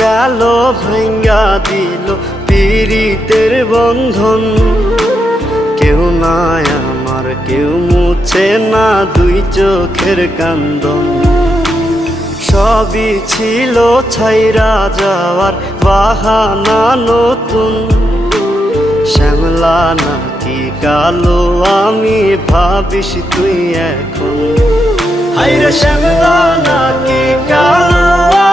গেল ভাঙ্গা দিল পীড়িতের বন্ধন। কেউ নাই আমার, কেউ মুছে না দুই চোখের কান্দন। সবই ছিল ছাইরা যাওয়ার বাহানা নতুন। শ্যামলা নাকি কালো আমি ভাবিস তুই এখন। হায়রে শ্যামলা নাকি কালো